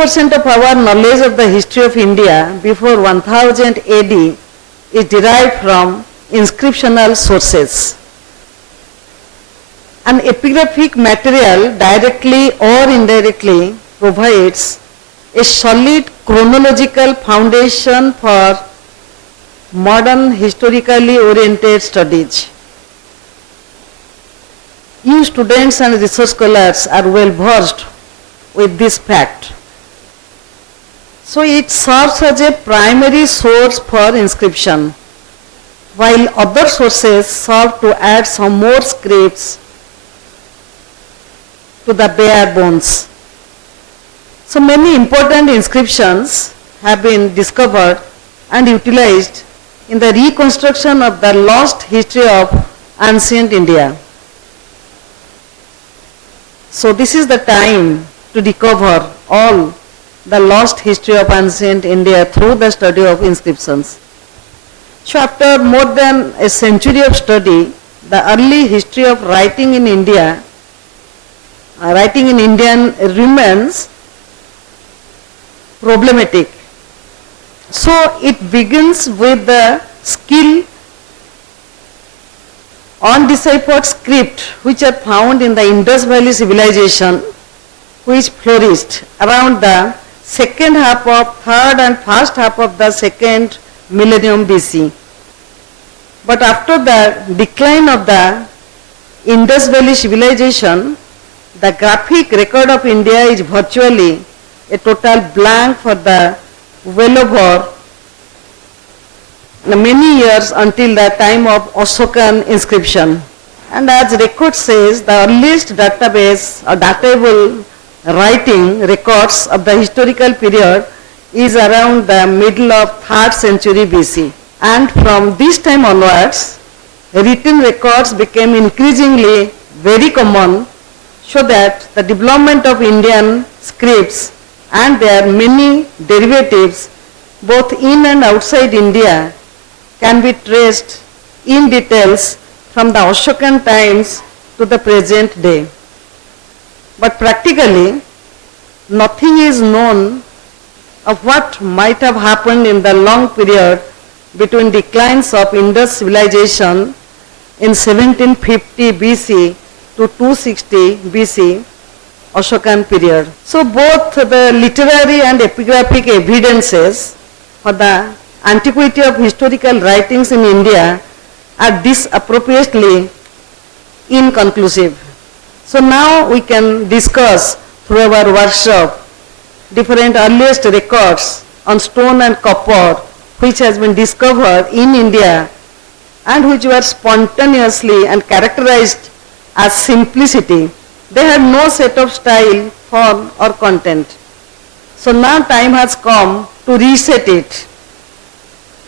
80% of our knowledge of the history of India before 1000 AD is derived from inscriptional sources. An epigraphic material directly or indirectly provides a solid chronological foundation for modern historically oriented studies. You students and research scholars are well versed with this fact. So it serves as a primary source for inscription, while other sources serve to add some more scripts to the bare bones. So many important inscriptions have been discovered and utilized in the reconstruction of the lost history of ancient India. So this is the time to recover all the lost history of ancient India through the study of inscriptions. So after more than a century of study, the early history of writing in India, writing in Indian remains problematic. So it begins with the skill undeciphered script which are found in the Indus Valley civilization, which flourished around the second half of third and first half of the second millennium BC. But after the decline of the Indus Valley civilization, the graphic record of India is virtually a total blank for the well over many years until the time of Ashokan inscription. And as record says, the earliest database or datable writing records of the historical period is around the middle of 3rd century BC. And from this time onwards, written records became increasingly very common, so that the development of Indian scripts and their many derivatives both in and outside India can be traced in details from the Ashokan times to the present day. But practically, nothing is known of what might have happened in the long period between declines of Indus civilization in 1750 BC to 260 BC, Ashokan period. So both the literary and epigraphic evidences for the antiquity of historical writings in India are disappropriately inconclusive. So now we can discuss through our workshop different earliest records on stone and copper which has been discovered in India and which were spontaneously and characterized as simplicity. They had no set of style, form or content. So now time has come to reset it.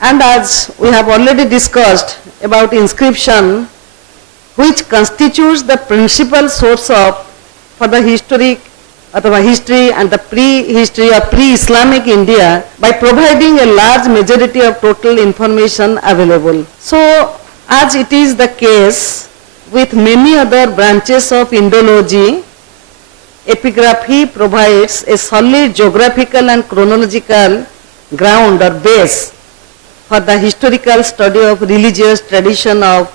And as we have already discussed about inscription, which constitutes the principal source of for the history and the pre-history of pre-Islamic India by providing a large majority of total information available. So as it is the case with many other branches of Indology, epigraphy provides a solid geographical and chronological ground or base for the historical study of religious tradition of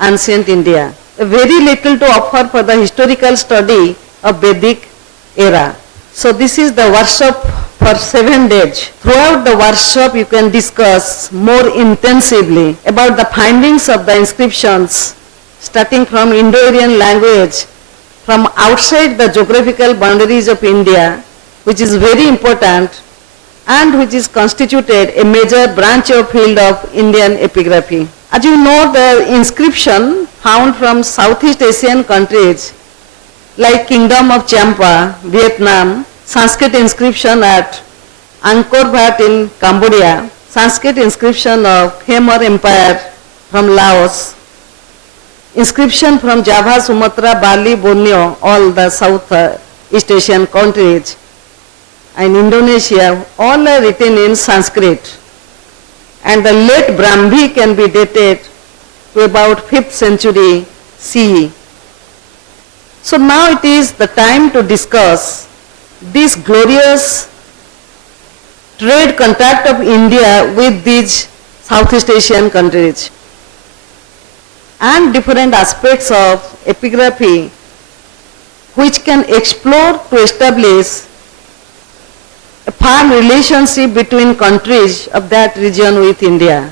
ancient India. Very little to offer for the historical study of Vedic era. So this is the workshop for 7 days. Throughout the workshop you can discuss more intensively about the findings of the inscriptions starting from Indo-Aryan language from outside the geographical boundaries of India, which is very important and which is constituted a major branch of field of Indian epigraphy. As you know, the inscription found from Southeast Asian countries like Kingdom of Champa, Vietnam, Sanskrit inscription at Angkor Wat in Cambodia, Sanskrit inscription of Khmer Empire from Laos, inscription from Java, Sumatra, Bali, Borneo, all the Southeast Asian countries, and Indonesia, all are written in Sanskrit. And the late Brahmi can be dated to about 5th century CE. So now it is the time to discuss this glorious trade contact of India with these Southeast Asian countries, and different aspects of epigraphy which can explore to establish a firm relationship between countries of that region with India.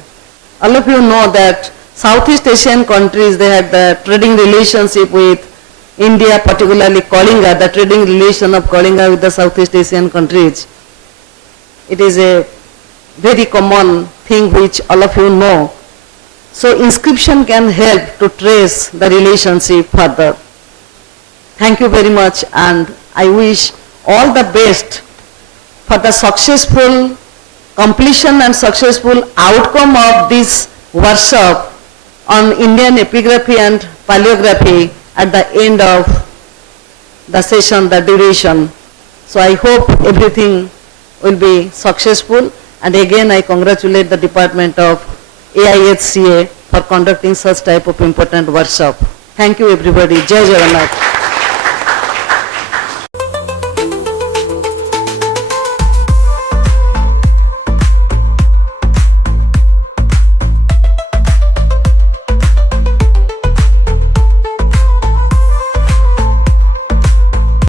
All of you know that Southeast Asian countries, they had the trading relationship with India, particularly Kalinga, the trading relation of Kalinga with the Southeast Asian countries. It is a very common thing which all of you know. So inscription can help to trace the relationship further. Thank you very much, and I wish all the best for the successful completion and successful outcome of this workshop on Indian epigraphy and paleography at the end of the session, the duration. So I hope everything will be successful, and again I congratulate the Department of AIHCA for conducting such type of important workshop. Thank you everybody. Jai Jagannath.